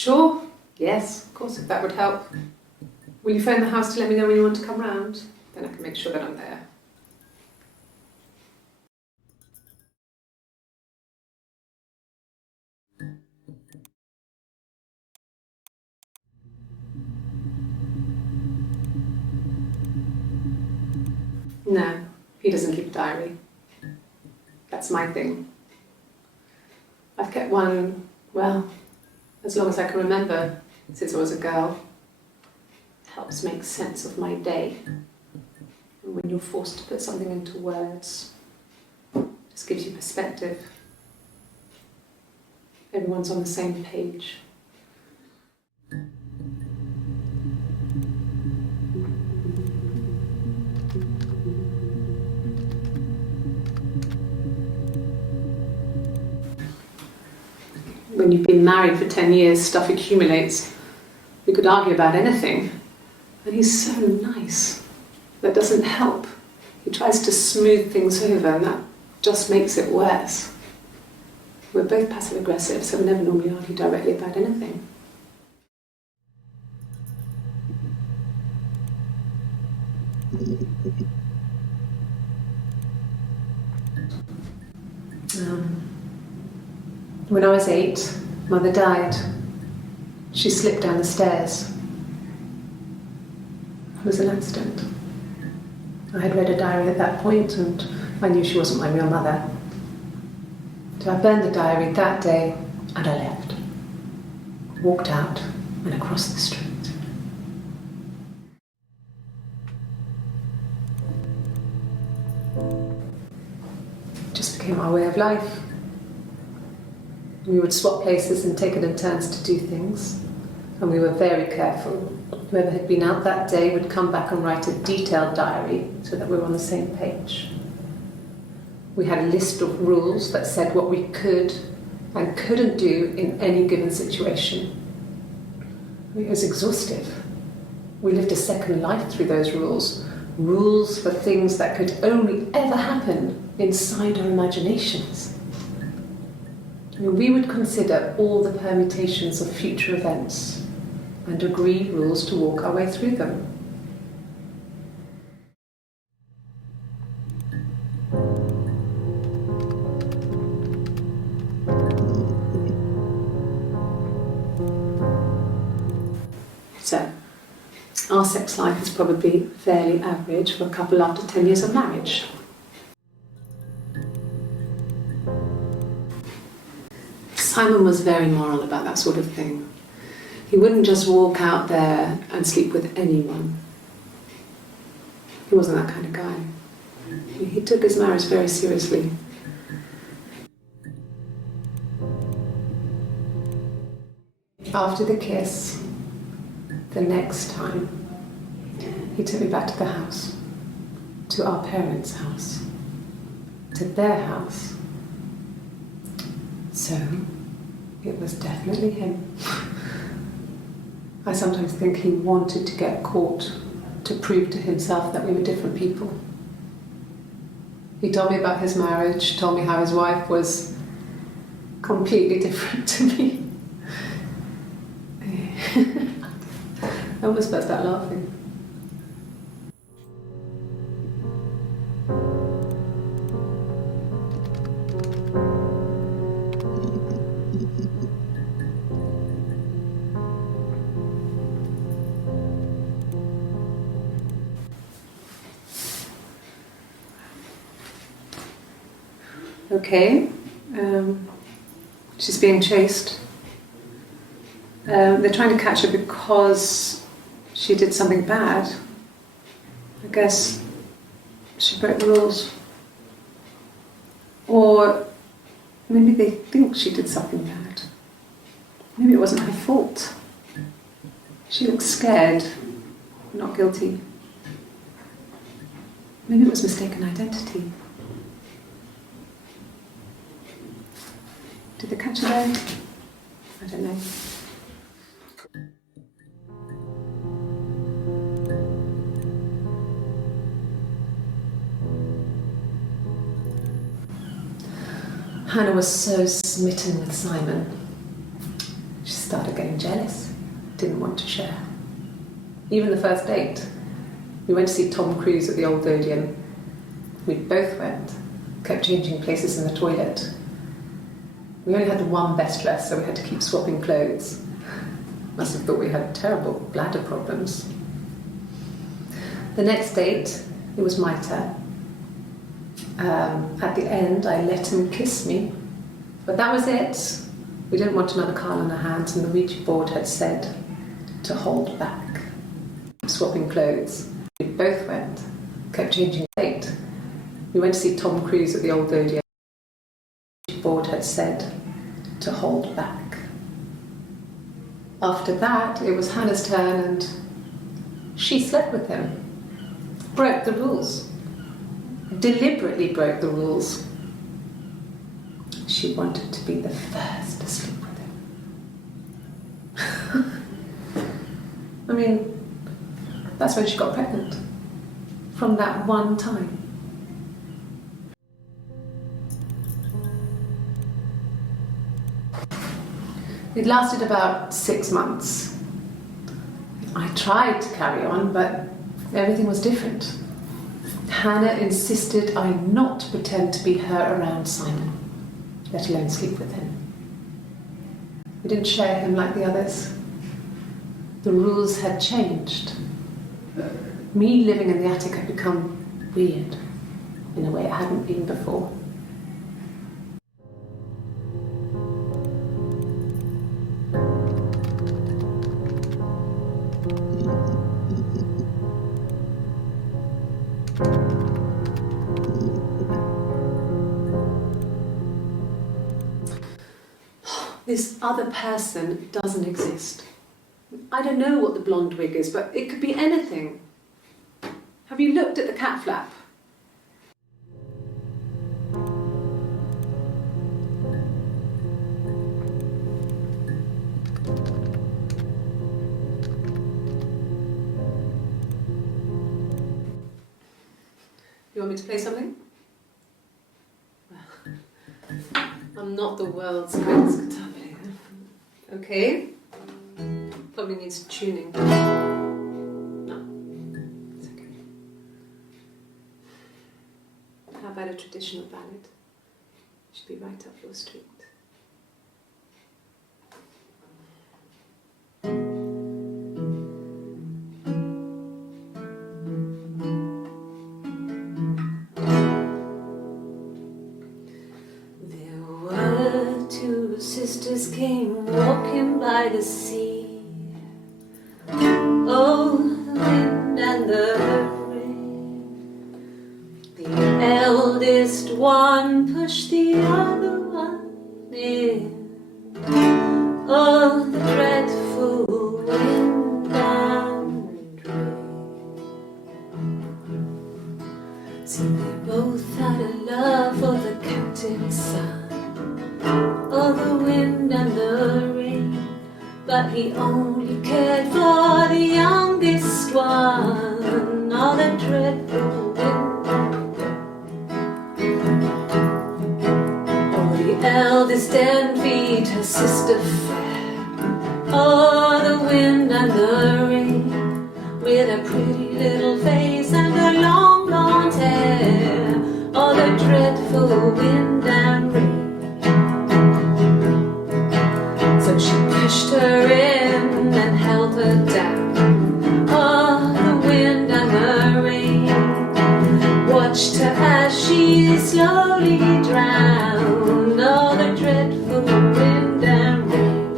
Sure. Yes, of course, if that would help. Will you phone the house to let me know when you want to come round? Then I can make sure that I'm there. No, he doesn't keep a diary. That's my thing. I've kept one, well, as long as I can remember, since I was a girl. It helps make sense of my day. And when you're forced to put something into words, it just gives you perspective. Everyone's on the same page. When you've been married for 10 years, stuff accumulates. You could argue about anything. And he's so nice. That doesn't help. He tries to smooth things over, and that just makes it worse. We're both passive-aggressive, so we never normally argue directly about anything. When I was 8, Mother died. She slipped down the stairs. It was an accident. I had read a diary at that point, and I knew she wasn't my real mother. So I burned the diary that day, and I left. Walked out and across the street. It just became our way of life. We would swap places and take it in turns to do things, and we were very careful. Whoever had been out that day would come back and write a detailed diary so that we were on the same page. We had a list of rules that said what we could and couldn't do in any given situation. It was exhaustive. We lived a second life through those rules. Rules for things that could only ever happen inside our imaginations. We would consider all the permutations of future events and agree rules to walk our way through them. So, our sex life is probably fairly average for a couple after 10 years of marriage. Simon was very moral about that sort of thing. He wouldn't just walk out there and sleep with anyone. He wasn't that kind of guy. He took his marriage very seriously. After the kiss, the next time, he took me back to the house, to our parents' house, to their house. So, it was definitely him. I sometimes think he wanted to get caught to prove to himself that we were different people. He told me about his marriage, told me how his wife was completely different to me. I almost burst out laughing. Okay, she's being chased. They're trying to catch her because she did something bad. I guess she broke the rules. Or maybe they think she did something bad. Maybe it wasn't her fault. She looks scared, not guilty. Maybe it was mistaken identity. Did they catch her there? I don't know. Hannah was so smitten with Simon. She started getting jealous, didn't want to share. Even the first date, we went to see Tom Cruise at the Old Odeon. We both went, kept changing places in the toilet. We only had one best dress, so we had to keep swapping clothes. Must have thought we had terrible bladder problems. The next date, it was my turn. At the end, I let him kiss me, but that was it. We didn't want another card on our hands, and the Ouija board had said to hold back. Swapping clothes. We both went, kept changing date. We went to see Tom Cruise at the Old Odeon. The Ouija board had said to hold back. After that, it was Hannah's turn, and she slept with him. Broke the rules. Deliberately broke the rules. She wanted to be the first to sleep with him. I mean, that's when she got pregnant. From that one time. It lasted about 6 months. I tried to carry on, but everything was different. Hannah insisted I not pretend to be her around Simon, let alone sleep with him. We didn't share him like the others. The rules had changed. Me living in the attic had become weird in a way it hadn't been before. This other person doesn't exist. I don't know what the blonde wig is, but it could be anything. Have you looked at the cat flap? You want me to play something? I'm not the world's greatest guitar player. Okay. Probably needs tuning. No, it's okay. How about a traditional ballad? Should be right up your street. Sisters came walking by the sea. Oh, the wind and the rain. The eldest one pushed the other one in. Oh, the dreadful wind and rain. See, they both had a love for the captain's son. Oh, the wind and the rain, but he only cared for the youngest one. Oh, the dreadful wind and rain. Oh, the eldest envied her sister fair. Oh, the wind and the rain, with a pretty little face and her long blonde hair. Oh, the dreadful wind and rain. She pushed her in and held her down. Oh, the wind and the rain watched her as she slowly drowned. Oh, the dreadful wind and rain.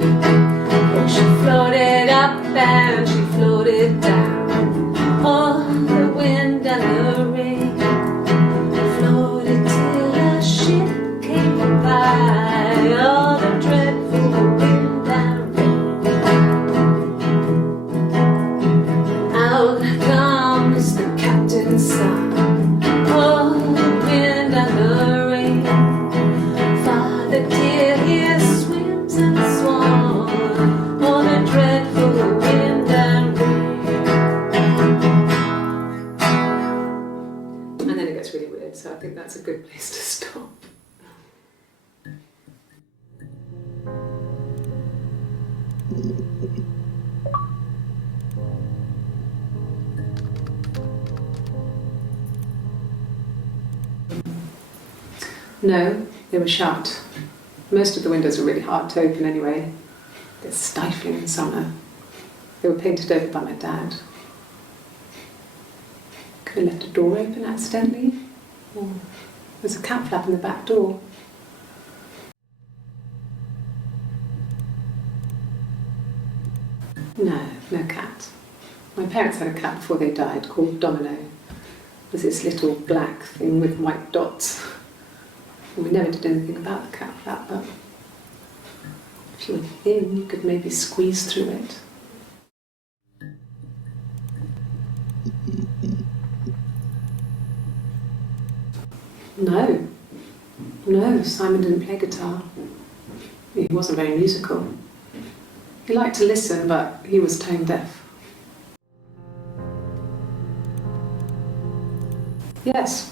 Oh, she floated up and she floated down. Oh, the wind and the rain floated till a ship came by. Oh, the dreadful wind. Son. Oh, the wind and the rain. Father dear, here swims and swan. Oh, the dreadful wind and rain. And then it gets really weird, so I think that's a good place to stop. No, they were shut. Most of the windows are really hard to open anyway. They're stifling in summer. They were painted over by my dad. Could have left a door open accidentally. Or there's a cat flap in the back door. No, no cat. My parents had a cat before they died called Domino. It was this little black thing with white dots. And we never did anything about the cat flap, but if you were thin, you could maybe squeeze through it. No, Simon didn't play guitar. He wasn't very musical. He liked to listen, but he was tone deaf. Yes.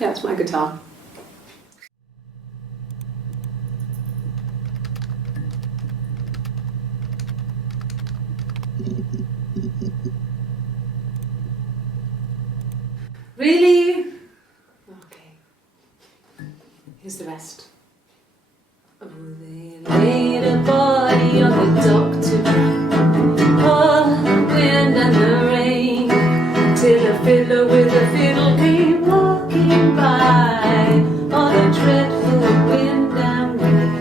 Yeah, it's my guitar. Really? Okay. Here's the rest. Oh, they laid a body on the doctor, oh, the wind and the rain, till a fiddler with a fiddle came walking by, on a dreadful wind and rain.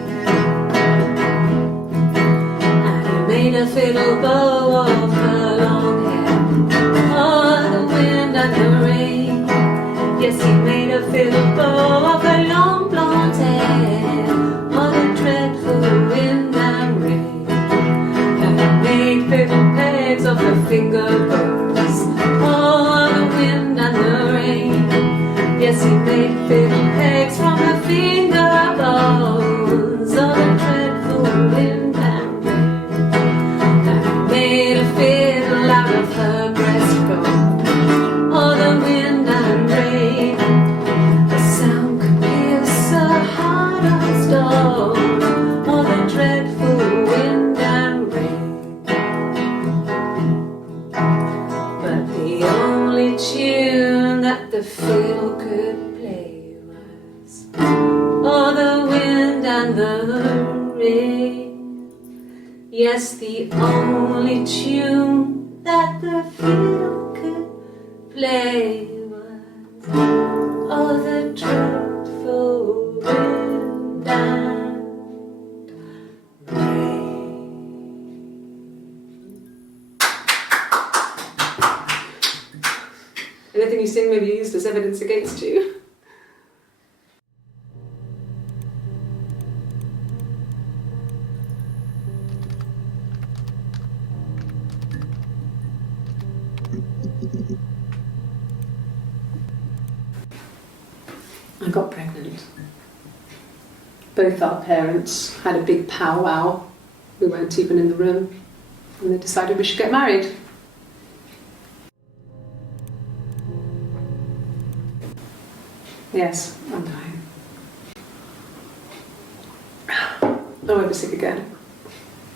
And he made a fiddle bow of her long hair, oh, the wind and the rain. Yes, he made a fiddle bow of her long blonde hair, on a dreadful wind and rain. And he made fiddle pegs of her finger bows, oh, the wind and the rain. Yes, he made fiddle pegs from her finger bows, oh, the dreadful wind and rain. And he made a fiddle out of her breastbone, oh, the wind and rain. The sound could pierce a heart of stone, oh, the dreadful wind and rain. But the only tune that the fiddle could play was, oh, the wind and the rain. Yes, the only tune that the fiddle could play was, oh, the dreadful wind and rain. Anything you sing may be used as evidence against you. I got pregnant. Both our parents had a big powwow. We weren't even in the room. And they decided we should get married. Yes, I'm dying. I won't be sick again.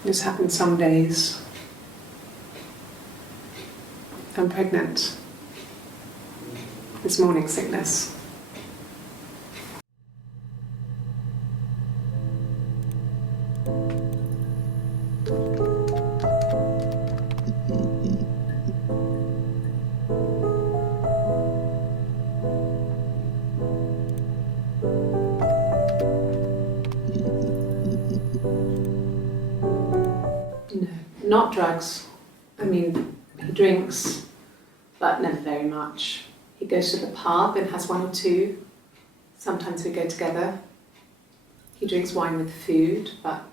This happens some days. I'm pregnant. It's morning sickness. No, not drugs. I mean, he drinks, but never very much. He goes to the pub and has one or two. Sometimes we go together. He drinks wine with food, but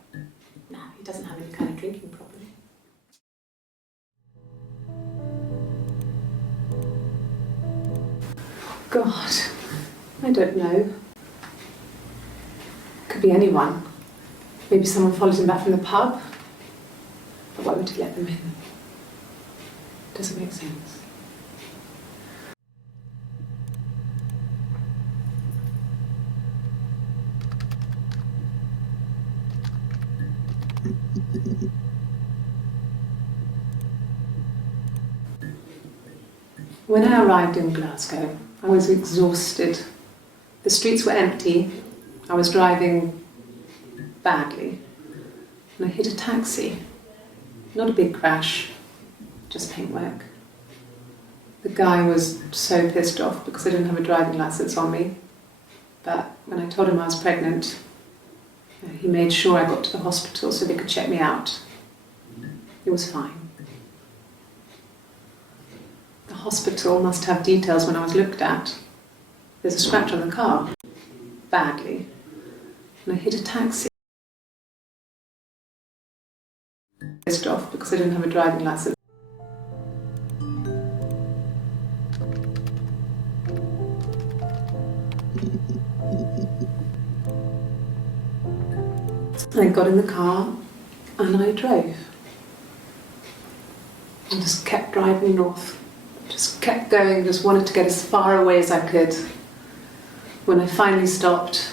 no, he doesn't have any kind of drinking problem. God, I don't know. Could be anyone. Maybe someone follows him back from the pub. But why would he let them in? Doesn't make sense. When I arrived in Glasgow, I was exhausted. The streets were empty. I was driving badly. And I hit a taxi. Not a big crash, just paintwork. The guy was so pissed off because I didn't have a driving licence on me. But when I told him I was pregnant, he made sure I got to the hospital so they could check me out. It was fine. The hospital must have details when I was looked at. There's a scratch on the car, badly. And I hit a taxi. Pissed off because I didn't have a driving licence. I got in the car and I drove. And just kept driving north. Just kept going, just wanted to get as far away as I could. When I finally stopped,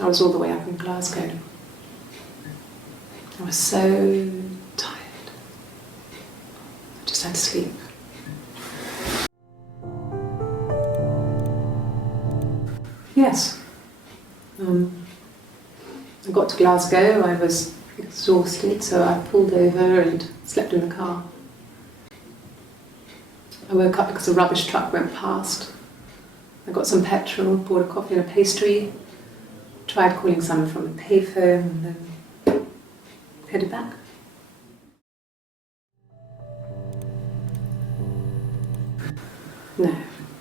I was all the way up in Glasgow. I was so tired. I just had to sleep. Yes. I got to Glasgow, I was exhausted, so I pulled over and slept in the car. I woke up because a rubbish truck went past. I got some petrol, bought a coffee and a pastry, tried calling someone from the payphone, and then headed back. No,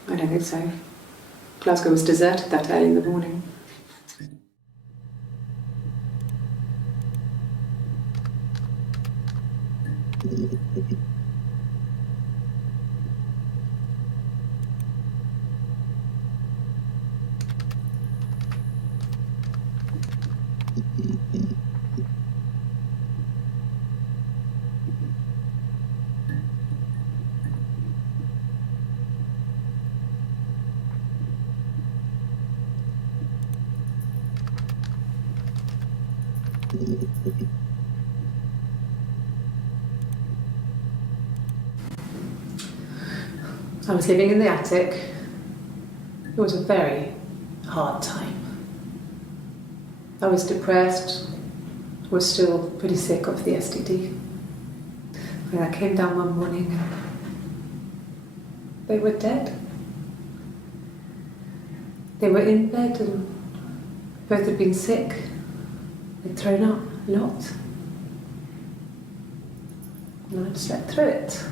I don't think so. Glasgow was deserted that early in the morning. I was living in the attic. It was a very hard time. I was depressed, was still pretty sick of the STD. And I came down one morning and they were dead. They were in bed and both had been sick. They'd thrown up a lot. And I'd slept through it.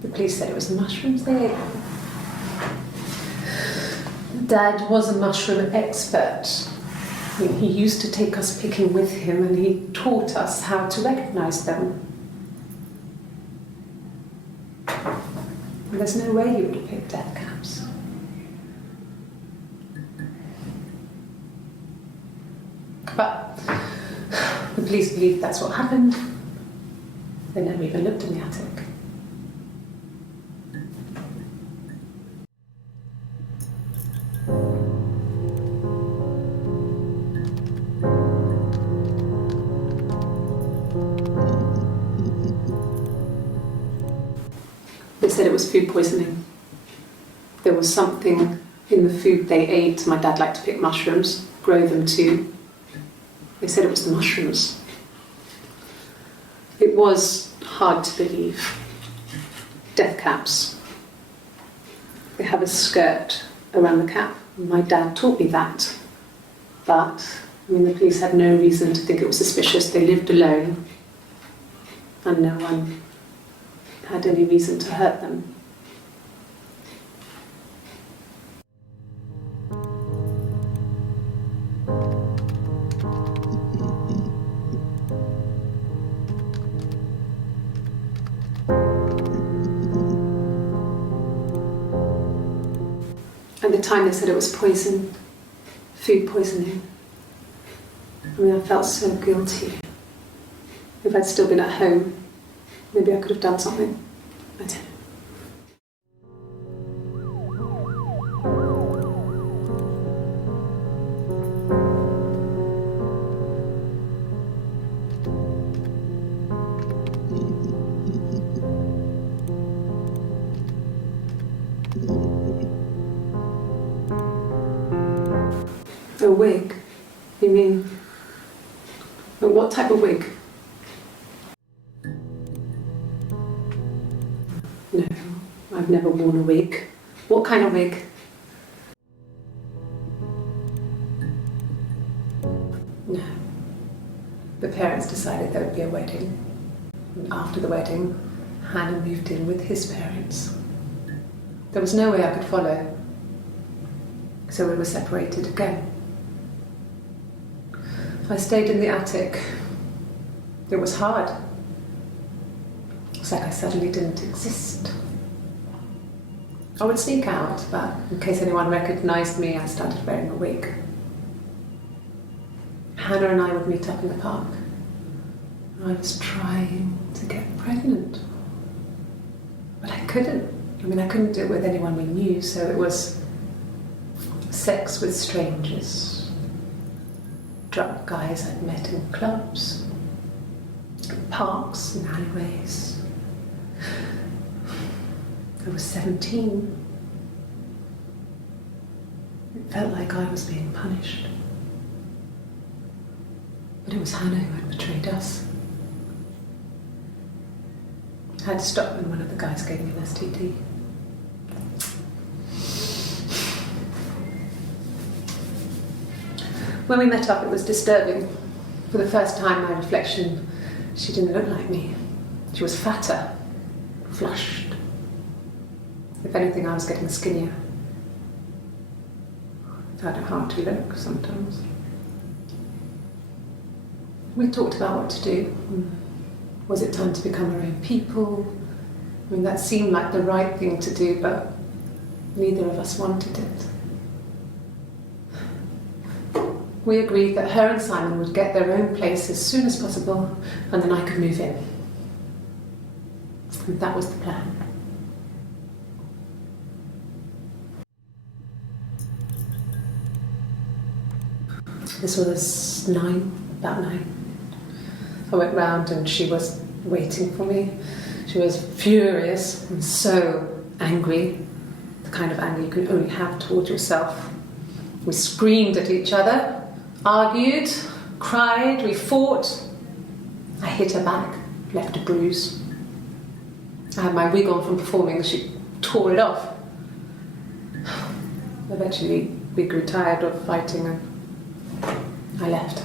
The police said it was mushrooms they ate. Dad was a mushroom expert. I mean, he used to take us picking with him and he taught us how to recognise them. And there's no way you would have picked death caps. But the police believe that's what happened. They never even looked in the attic. They said it was food poisoning. There was something in the food they ate. My dad liked to pick mushrooms, grow them too. They said it was the mushrooms. It was hard to believe. Death caps. They have a skirt around the cap. My dad taught me that. But, I mean, the police had no reason to think it was suspicious. They lived alone. And no one had any reason to hurt them. At the time they said it was poison, food poisoning. I mean, I felt so guilty. If I'd still been at home, maybe I could have done something. I don't know. A wig? You mean... What type of wig? No, I've never worn a wig. What kind of wig? No. The parents decided there would be a wedding. And after the wedding, Hannah moved in with his parents. There was no way I could follow, so we were separated again. I stayed in the attic. It was hard. It's like I suddenly didn't exist. I would sneak out, but in case anyone recognised me, I started wearing a wig. Hannah and I would meet up in the park. I was trying to get pregnant, but I couldn't. I mean, I couldn't do it with anyone we knew, so it was sex with strangers, drunk guys I'd met in clubs, parks and alleyways. I was 17. It felt like I was being punished. But it was Hannah who had betrayed us. I had to stop when one of the guys gave me an STD. When we met up, it was disturbing. For the first time, my reflection, she didn't look like me. She was fatter, flushed. If anything, I was getting skinnier. I found it hard to look sometimes. We talked about what to do. Was it time to become our own people? I mean, that seemed like the right thing to do, but neither of us wanted it. We agreed that her and Simon would get their own place as soon as possible, and then I could move in. And that was the plan. This was about 9. I went round and she was waiting for me. She was furious and so angry, the kind of anger you can only have towards yourself. We screamed at each other, argued, cried, we fought. I hit her back, left a bruise. I had my wig on from performing, she tore it off. Eventually we grew tired of fighting and I left.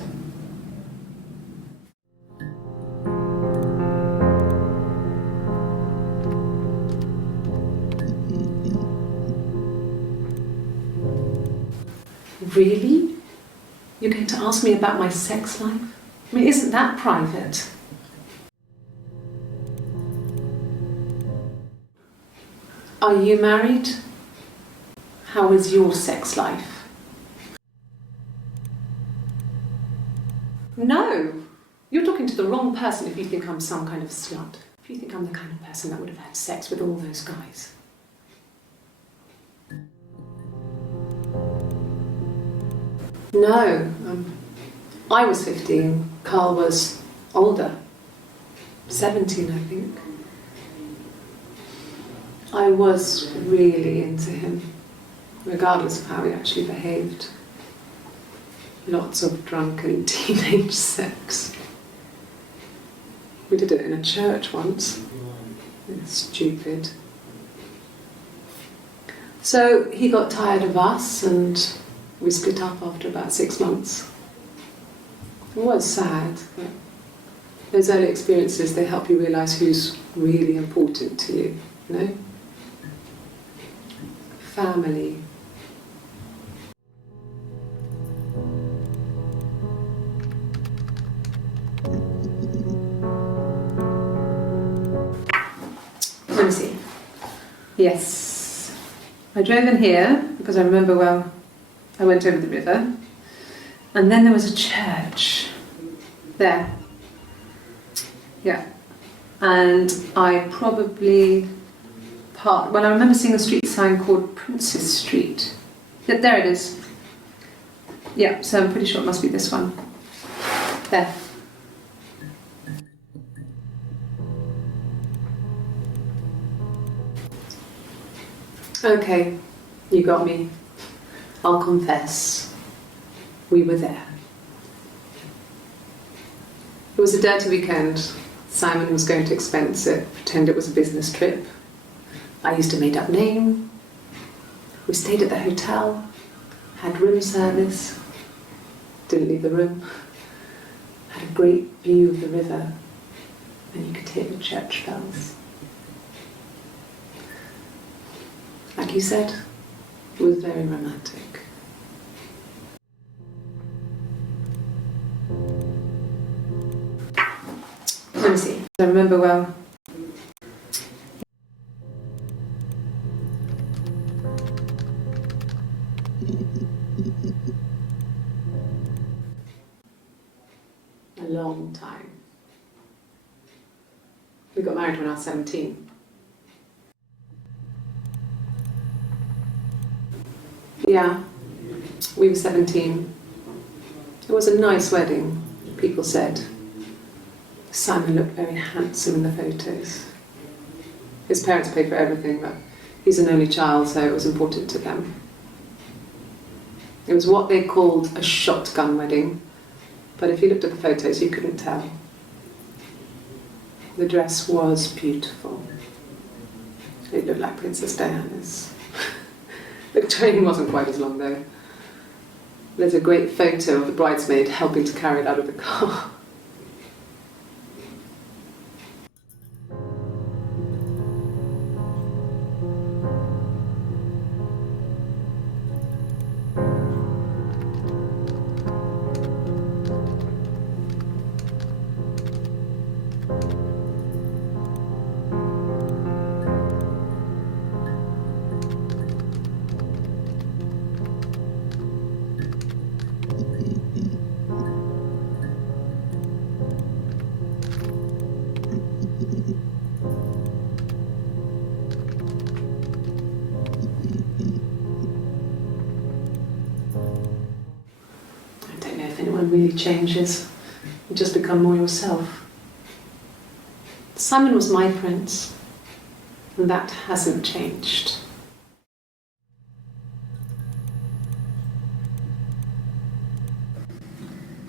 Really? You're going to ask me about my sex life? I mean, isn't that private? Are you married? How is your sex life? No! You're talking to the wrong person if you think I'm some kind of slut. If you think I'm the kind of person that would have had sex with all those guys. No, I was 15, Carl was older, 17 I think. I was really into him, regardless of how he actually behaved. Lots of drunken teenage sex. We did it in a church once. It's stupid. So he got tired of us and we split up after about 6 months. It was sad, but those early experiences, they help you realise who's really important to you, you know? Family. Let me see. Yes. I drove in here because I remember well I went over the river, and then there was a church there. Yeah. And I probably parked, well, I remember seeing a street sign called Princess Street. Yeah, there it is. Yeah, so I'm pretty sure it must be this one. There. Okay, you got me. I'll confess. we were there. It was a dirty weekend. Simon was going to expense it, pretend it was a business trip. I used a made-up name. We stayed at the hotel, had room service, didn't leave the room, had a great view of the river, and you could hear the church bells. Like you said, it was very romantic. Let me see. I remember well. A long time. We got married when I was 17. Yeah, we were 17. It was a nice wedding, people said. Simon looked very handsome in the photos. His parents paid for everything, but he's an only child, so it was important to them. It was what they called a shotgun wedding, but if you looked at the photos, you couldn't tell. The dress was beautiful. It looked like Princess Diana's. The train wasn't quite as long, though. There's a great photo of the bridesmaid helping to carry it out of the car. Really changes. You just become more yourself. Simon was my prince, and that hasn't changed.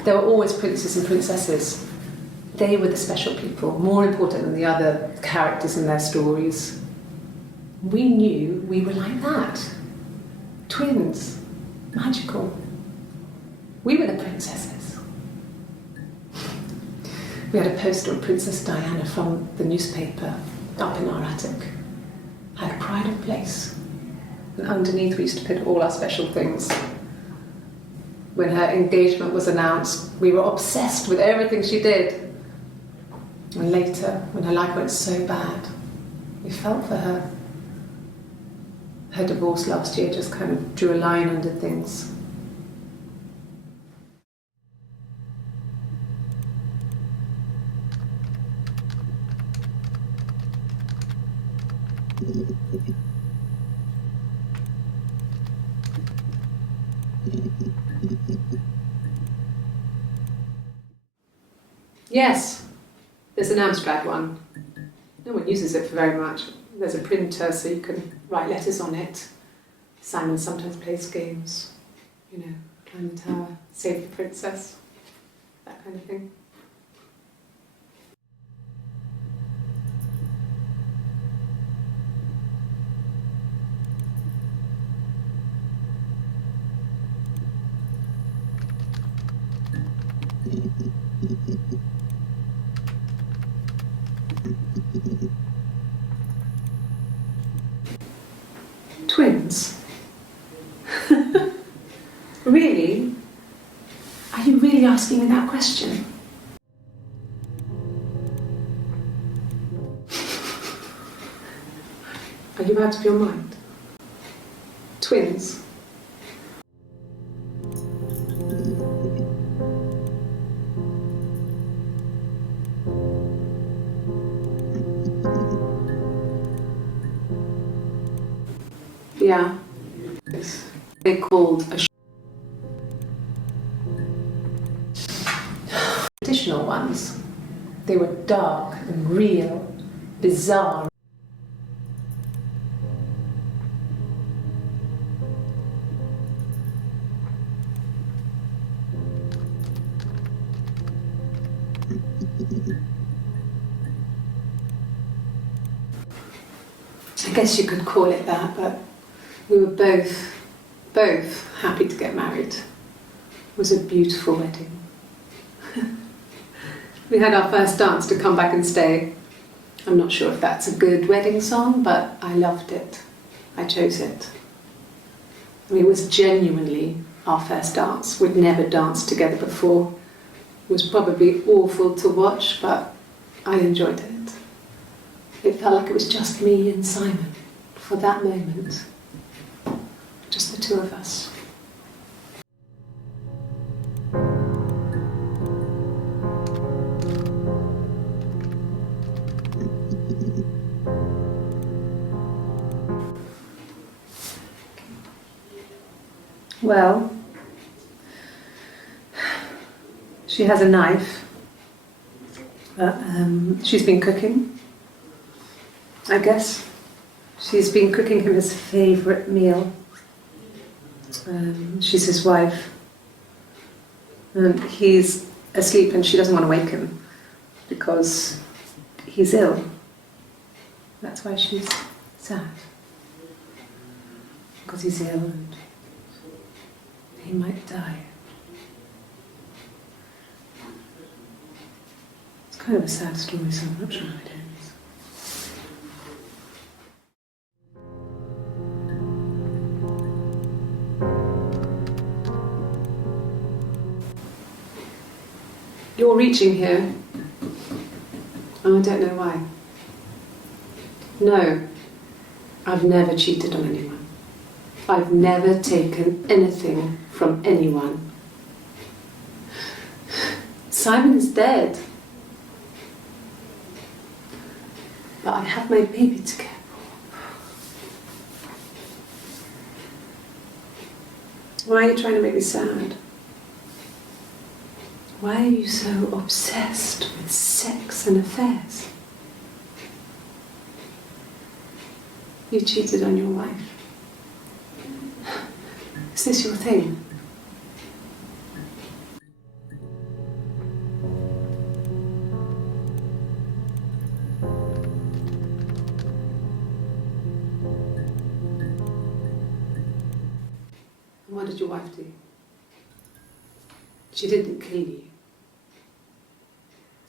There were always princes and princesses. They were the special people, more important than the other characters in their stories. We knew we were like that. Twins. Magical. We were the princesses. We had a poster of Princess Diana from the newspaper up in our attic. Had a pride of place. And underneath we used to put all our special things. When her engagement was announced, we were obsessed with everything she did. And later, when her life went so bad, we felt for her. Her divorce last year just kind of drew a line under things. Yes, there's an Amstrad one. No one uses it for very much. There's a printer so you can write letters on it. Simon sometimes plays games, climb the tower, save the princess, that kind of thing. Twins? Really? Are you really asking me that question? Are you out of your mind? Twins? Yeah. They're called a traditional ones. They were dark and real, bizarre. I guess you could call it that, but we were both happy to get married. It was a beautiful wedding. We had our first dance to Come Back and Stay. I'm not sure if that's a good wedding song, but I loved it. I chose it. I mean, it was genuinely our first dance. We'd never danced together before. It was probably awful to watch, but I enjoyed it. It felt like it was just me and Simon for that moment. Just the two of us. Well, she has a knife. She's been cooking, I guess. She's been cooking him his favourite meal. She's his wife. And he's asleep and she doesn't want to wake him because he's ill. That's why she's sad. Because he's ill and he might die. It's kind of a sad story, so I'm not sure how it ends. You're reaching here. Oh, I don't know why. No, I've never cheated on anyone. I've never taken anything from anyone. Simon's dead. But I have my baby to care for. Why are you trying to make me sad? Why are you so obsessed with sex and affairs? You cheated on your wife. Is this your thing? And what did your wife do? She didn't kill you.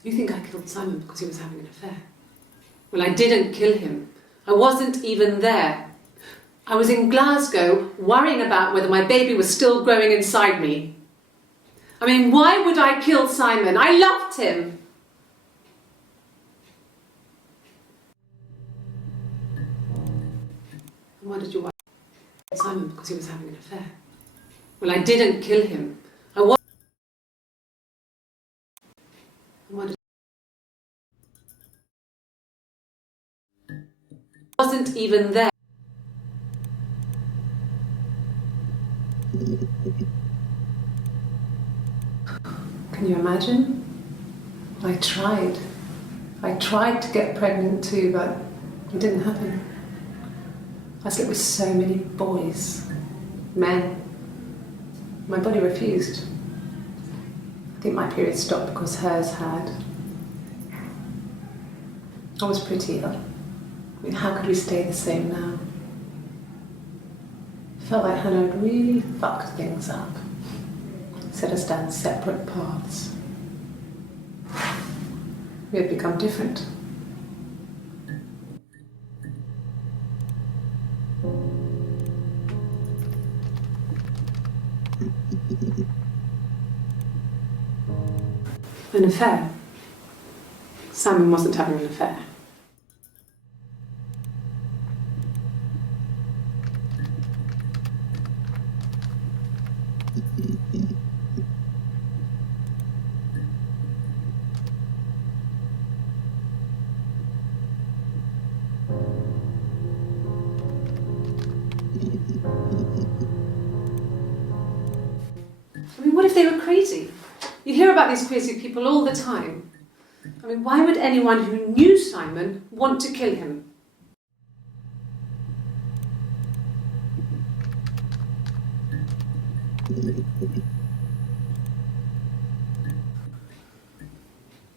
You think I killed Simon because he was having an affair? Well, I didn't kill him. I wasn't even there. I was in Glasgow worrying about whether my baby was still growing inside me. I mean, why would I kill Simon? I loved him. And why did your wife kill Simon because he was having an affair? Well, I didn't kill him. I wasn't even there. Can you imagine? I tried. I tried to get pregnant too, but it didn't happen. I slept with so many boys, men. My body refused. I think my period stopped because hers had. I was pretty ill. I mean, how could we stay the same now? It felt like Hannah had really fucked things up. Set us down separate paths. We had become different. An affair? Simon wasn't having an affair. I mean, what if they were crazy? You hear about these crazy people all the time. I mean, why would anyone who knew Simon want to kill him?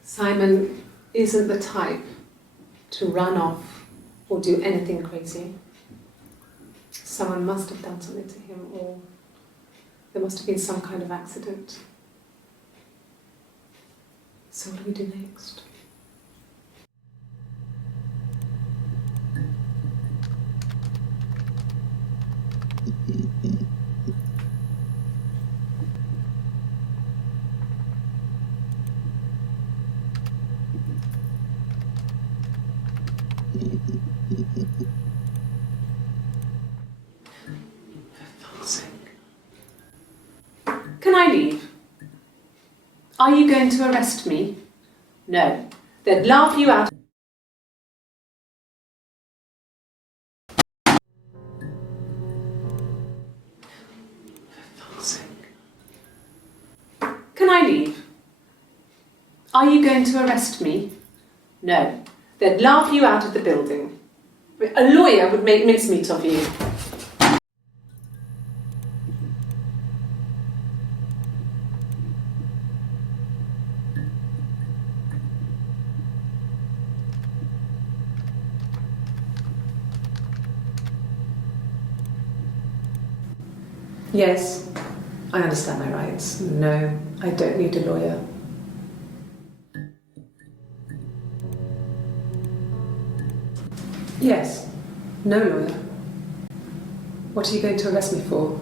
Simon isn't the type to run off or do anything crazy. Someone must have done something to him, or there must have been some kind of accident. So what do we do next? Can I leave? Are you going to arrest me? No. They'd laugh you out. Can I leave? Are you going to arrest me? No. They'd laugh you out of the building. A lawyer would make mincemeat of you. Yes, I understand my rights. No, I don't need a lawyer. Yes, no lawyer. What are you going to arrest me for?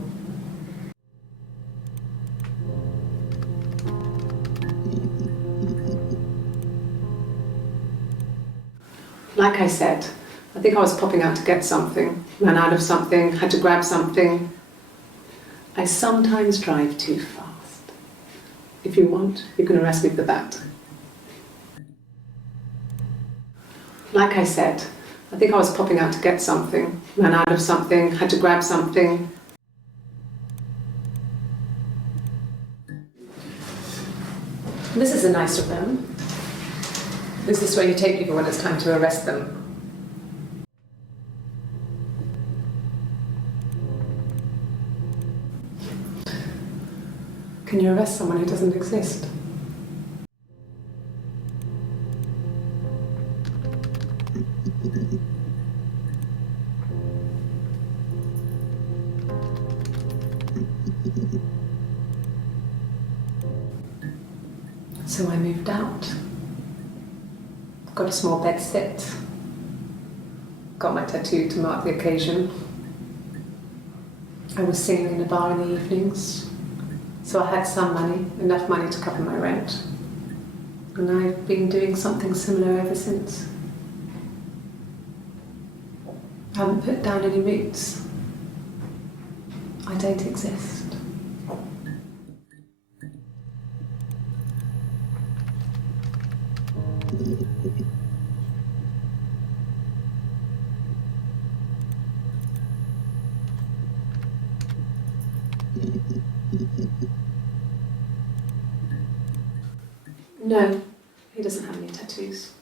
Like I said, I think I was popping out to get something, ran out of something, had to grab something. I sometimes drive too fast. If you want, you can arrest me for that. Like I said, I think I was popping out to get something, ran out of something, had to grab something. This is a nice room. Is this where you take people when it's time to arrest them? Can you arrest someone who doesn't exist? So I moved out. Got a small bed set. Got my tattoo to mark the occasion. I was singing in a bar in the evenings. So I had some money, enough money to cover my rent. And I've been doing something similar ever since. I haven't put down any roots. I don't exist. No, he doesn't have any tattoos.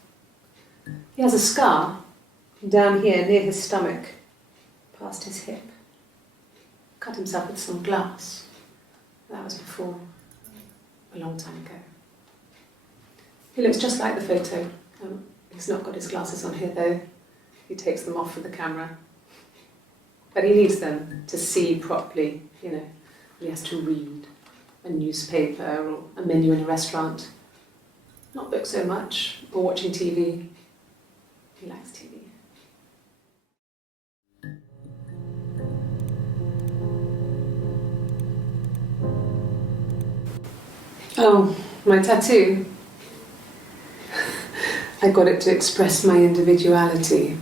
He has a scar down here near his stomach, past his hip. Cut himself with some glass. That was before, a long time ago. He looks just like the photo. He's not got his glasses on here though. He takes them off for the camera. But he needs them to see properly, you know. He has to read a newspaper or a menu in a restaurant. Not books so much, or watching TV. He likes TV. Oh, my tattoo. I got it to express my individuality.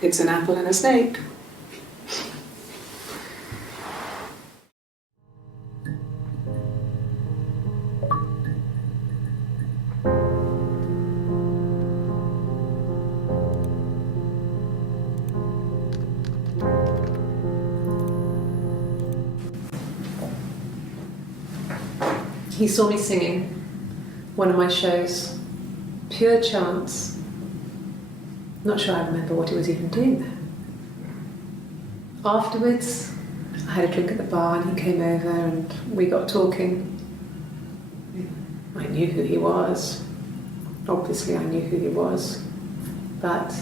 It's an apple and a snake. He saw me singing one of my shows, pure chance. Not sure I remember what he was even doing there. Afterwards, I had a drink at the bar and he came over and we got talking. I knew who he was. Obviously I knew who he was, but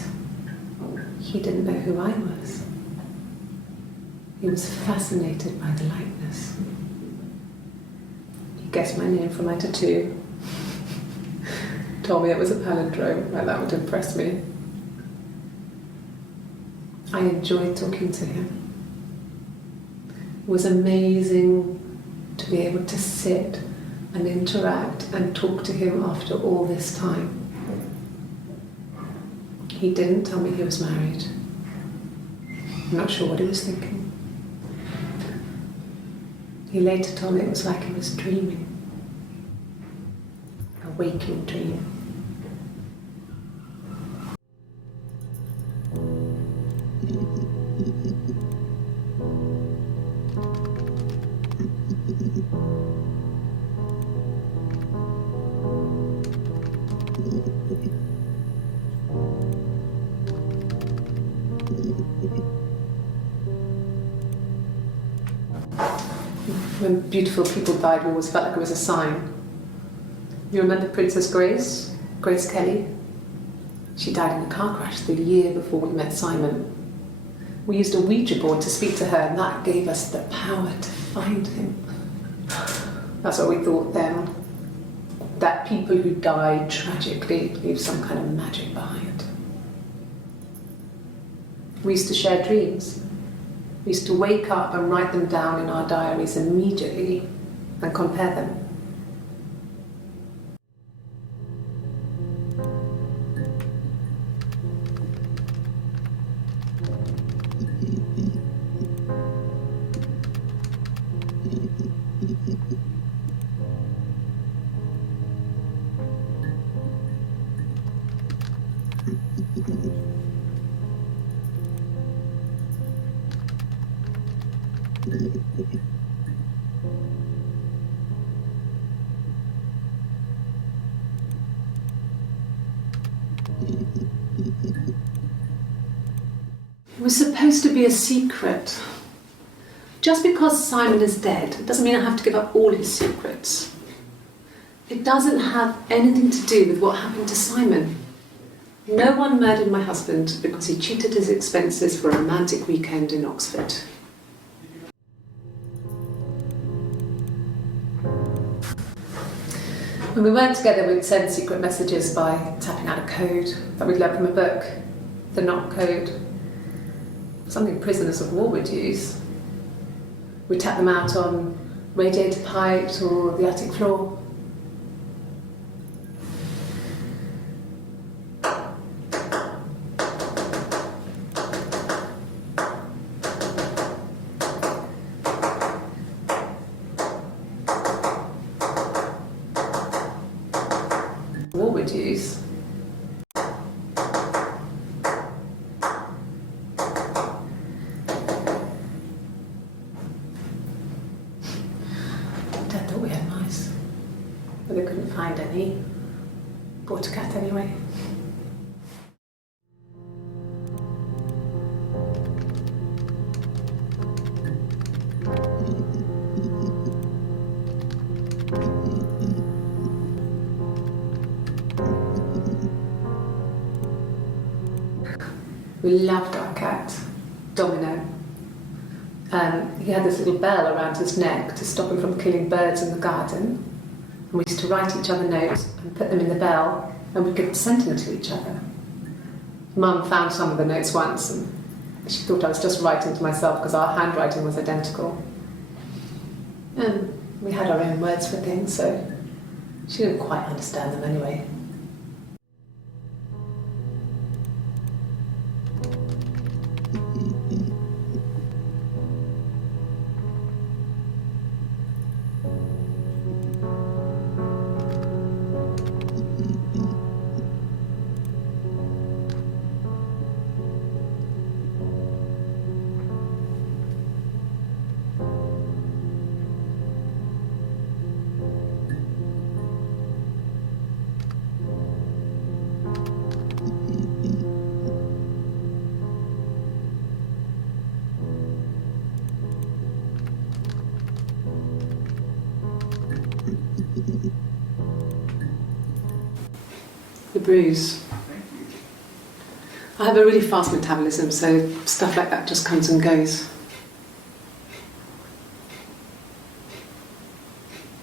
he didn't know who I was. He was fascinated by the likeness. He guessed my name from my tattoo. Told me it was a palindrome, like that would impress me. I enjoyed talking to him. It was amazing to be able to sit and interact and talk to him after all this time. He didn't tell me he was married. I'm not sure what he was thinking. He later told me it was like he was dreaming. A waking dream. When beautiful people died, we always felt like it was a sign. You remember Princess Grace? Grace Kelly? She died in a car crash the year before we met Simon. We used a Ouija board to speak to her, and that gave us the power to find him. That's what we thought then. That people who died tragically leave some kind of magic behind. We used to share dreams. We used to wake up and write them down in our diaries immediately and compare them. It was supposed to be a secret. Just because Simon is dead doesn't mean I have to give up all his secrets. It doesn't have anything to do with what happened to Simon. No one murdered my husband because he cheated his expenses for a romantic weekend in Oxford. When we weren't together, we'd send secret messages by tapping out a code that we'd learned from a book, the knock code. Something prisoners of war would use. We'd tap them out on radiator pipes or the attic floor. War would use. Dad thought we had mice, but they couldn't find any. Bought a cat anyway. We loved our cat, Domino. He had this little bell around his neck to stop him from killing birds in the garden. And we used to write each other notes and put them in the bell, and we could send them to each other. Mum found some of the notes once, and she thought I was just writing to myself because our handwriting was identical. And we had our own words for things, so she didn't quite understand them anyway. The bruise. I have a really fast metabolism, so stuff like that just comes and goes.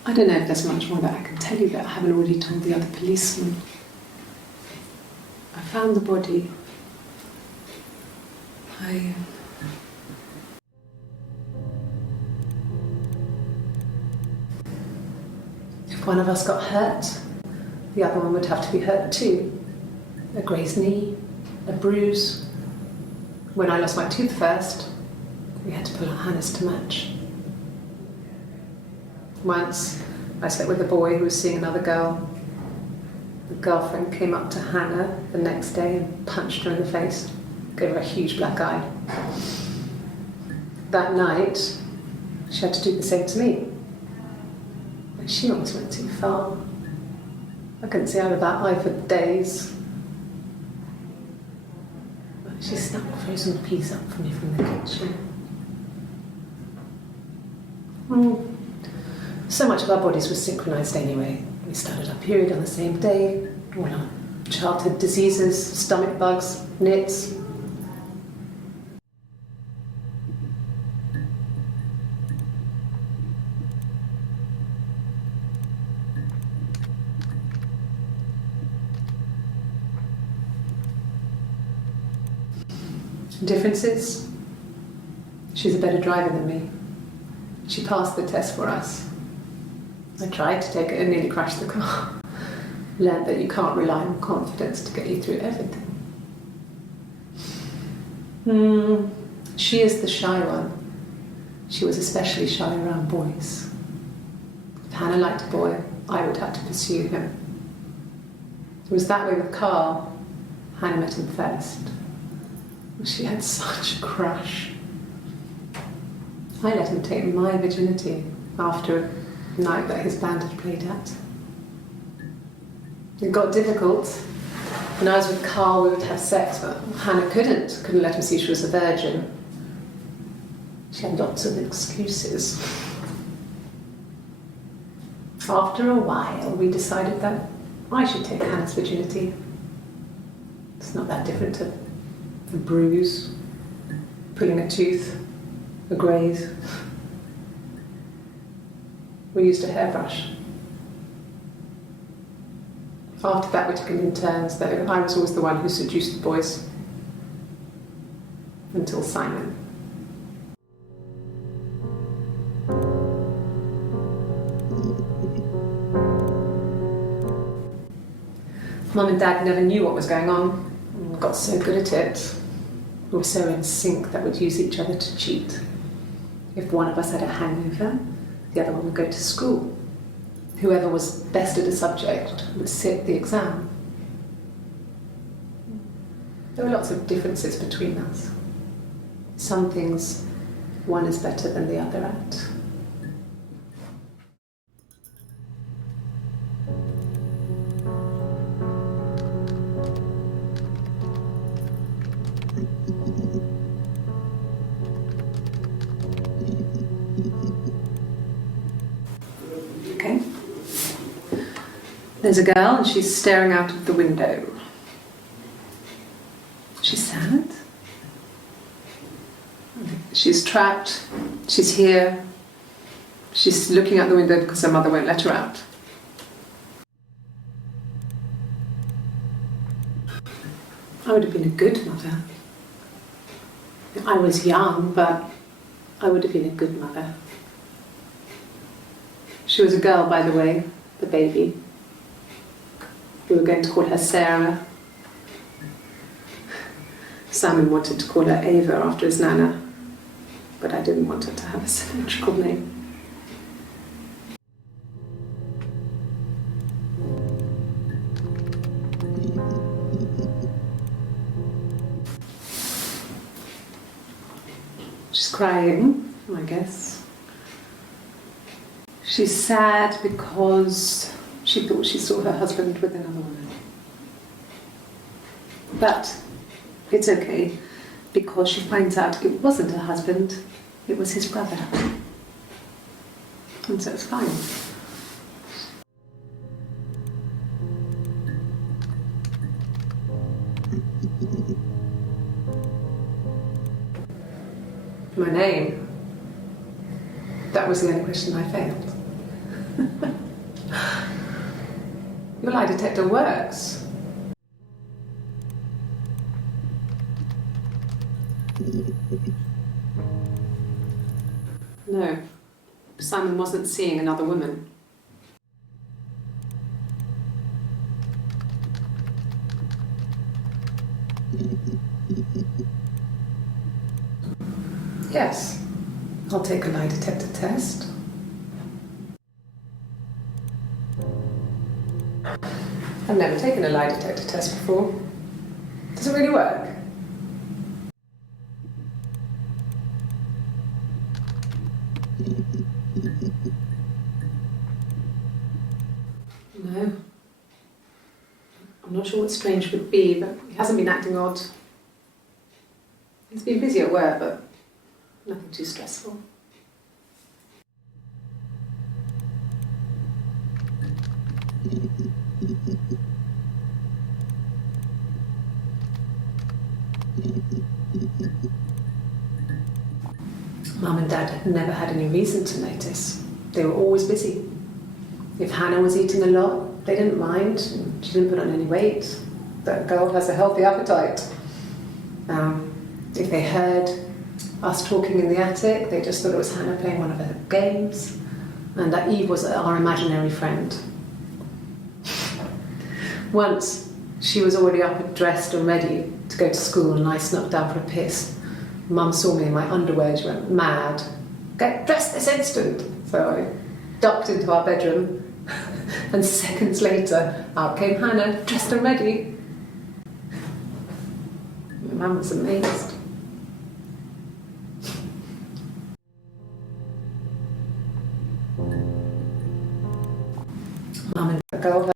I don't know if there's much more that I can tell you that I haven't already told the other policeman. I found the body. If one of us got hurt, the other one would have to be hurt too. A grazed knee, a bruise. When I lost my tooth first, we had to pull our Hannah's to match. Once, I slept with a boy who was seeing another girl. The girlfriend came up to Hannah the next day and punched her in the face, gave her a huge black eye. That night, she had to do the same to me. But she almost went too far. I couldn't see out of that eye for days. But she snapped a frozen piece up for me from the kitchen. So much of our bodies was synchronised anyway. We started our period on the same day, all our childhood diseases, stomach bugs, nits. Differences? She's a better driver than me. She passed the test for us. I tried to take it and nearly crashed the car. Learned that you can't rely on confidence to get you through everything. She is the shy one. She was especially shy around boys. If Hannah liked a boy, I would have to pursue him. It was that way with Carl. Hannah met him first. She had such a crush. I let him take my virginity after a night that his band had played at. It got difficult. When I was with Carl, we would have sex, but Hannah couldn't let him see she was a virgin. She had lots of excuses. After a while, we decided that I should take Hannah's virginity. It's not that different to a bruise, pulling a tooth, a graze. We used a hairbrush. After that, we took it in turns, though. I was always the one who seduced the boys. Until Simon. Mum and Dad never knew what was going on. We got so good at it. We were so in sync that we'd use each other to cheat. If one of us had a hangover, the other one would go to school. Whoever was best at a subject would sit the exam. There were lots of differences between us. Some things one is better than the other at. Okay. There's a girl and she's staring out of the window. She's sad. She's trapped. She's here. She's looking out the window because her mother won't let her out. I would have been a good mother. I was young, but I would have been a good mother. She was a girl, by the way, the baby. We were going to call her Sarah. Simon wanted to call her Ava after his nana, but I didn't want her to have a symmetrical name. She's crying, I guess. She's sad because she thought she saw her husband with another woman. But it's okay, because she finds out it wasn't her husband, it was his brother. And so it's fine. My name. That was the only question I failed. Your lie detector works. No, Simon wasn't seeing another woman. Yes, I'll take a lie detector test. I've never taken a lie detector test before. Does it really work? No. I'm not sure what Strange would be, but he hasn't been acting odd. He's been busy at work, but nothing too stressful. Mum and Dad had never had any reason to notice. They were always busy. If Hannah was eating a lot, they didn't mind. She didn't put on any weight. That girl has a healthy appetite. If they heard us talking in the attic, they just thought it was Hannah playing one of her games, and that Eve was our imaginary friend. Once, she was already up and dressed and ready to go to school, and I snuck down for a piss. Mum saw me in my underwear, she went mad. Get dressed this instant! So I ducked into our bedroom, and seconds later, out came Hannah, dressed and ready. My mum was amazed. Mum and the girl.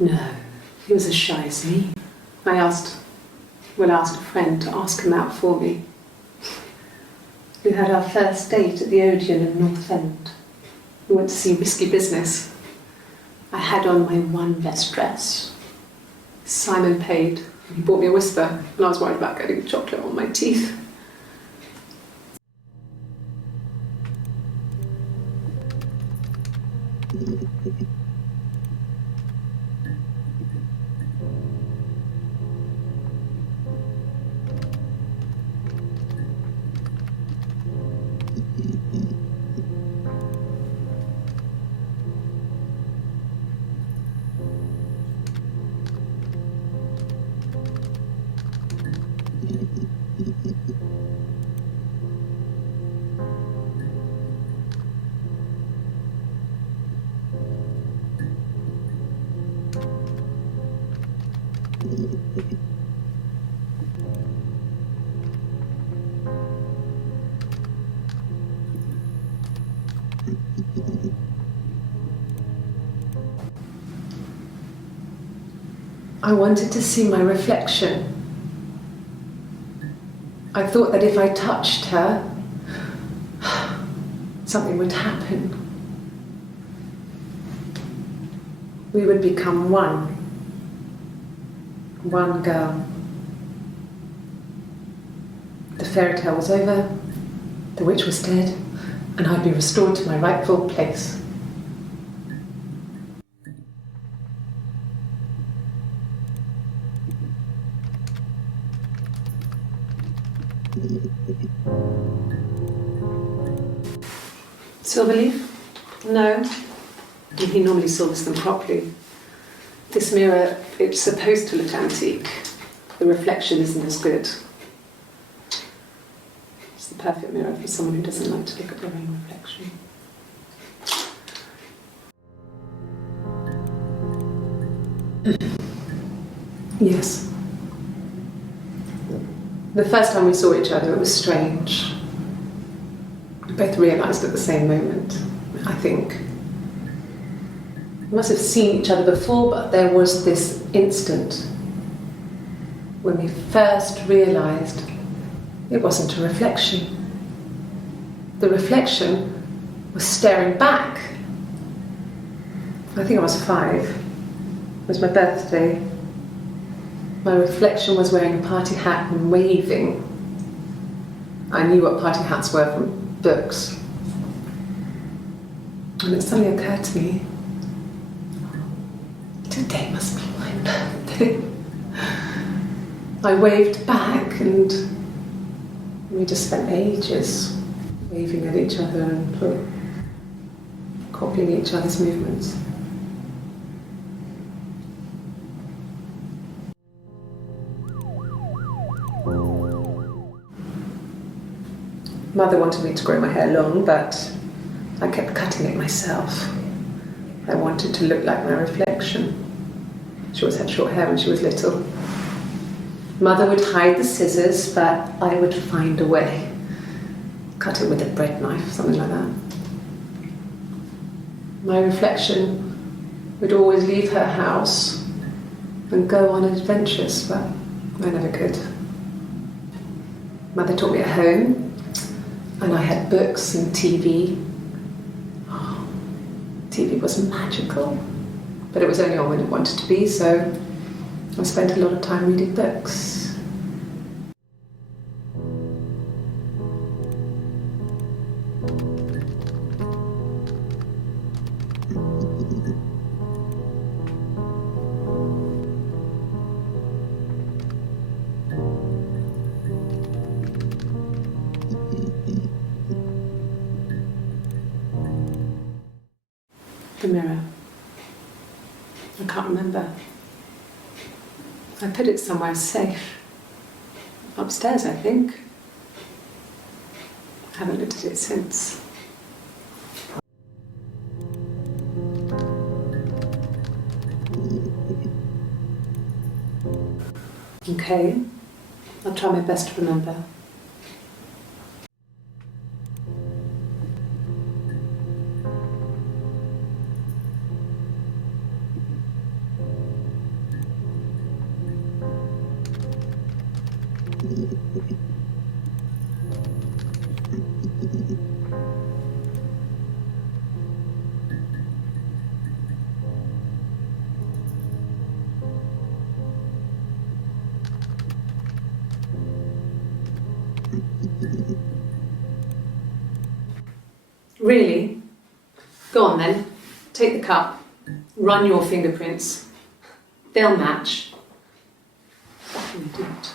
No, he was as shy as me. I asked a friend to ask him out for me. We had our first date at the Odeon in North End. We went to see Risky Business. I had on my one best dress. Simon paid, and he bought me a Whisper, and I was worried about getting chocolate on my teeth. I wanted to see my reflection. I thought that if I touched her, something would happen. We would become one. One girl. The fairy tale was over, the witch was dead, and I'd be restored to my rightful place. Silverleaf? No. He normally silvers them properly. This mirror, it's supposed to look antique. The reflection isn't as good. It's the perfect mirror for someone who doesn't like to look at their own reflection. Yes. The first time we saw each other, it was strange. We both realised at the same moment, I think. We must have seen each other before, but there was this instant when we first realised it wasn't a reflection. The reflection was staring back. I think I was 5. It was my birthday. My reflection was wearing a party hat and waving. I knew what party hats were from books. And it suddenly occurred to me, today must be my birthday. I waved back and we just spent ages waving at each other and copying each other's movements. Mother wanted me to grow my hair long, but I kept cutting it myself. I wanted to look like my reflection. She always had short hair when she was little. Mother would hide the scissors, but I would find a way. Cut it with a bread knife, something like that. My reflection would always leave her house and go on adventures, but I never could. Mother taught me at home, and I had books and TV. Oh, TV was magical, but it was only on when it wanted to be, so I spent a lot of time reading books. The mirror. I can't remember. I put it somewhere safe. Upstairs, I think. I haven't looked at it since. Okay, I'll try my best to remember. Really? Go on then. Take the cup. Run your fingerprints. They'll match. What can we do it?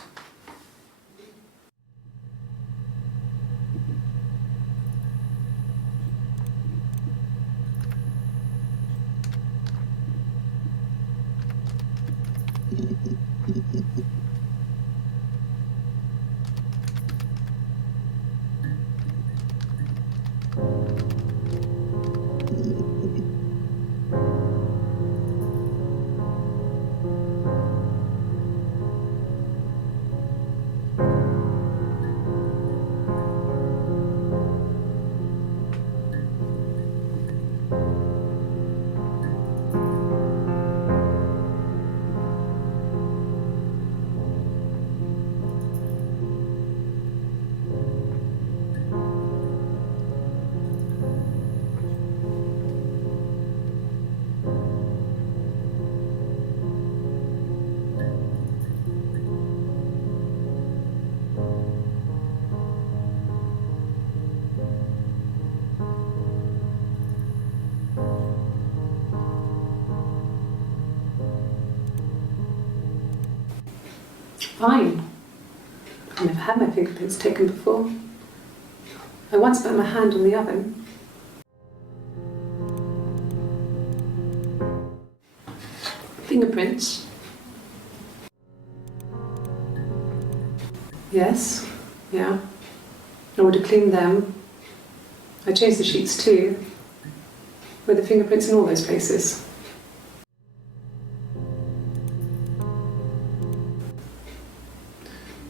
Fine. I've never had my fingerprints taken before. I once put my hand on the oven. Fingerprints. Yes, yeah. I would have cleaned them. I changed the sheets too. Were the fingerprints in all those places?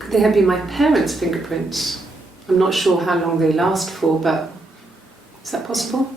They had been my parents' fingerprints. I'm not sure how long they last for, but is that possible?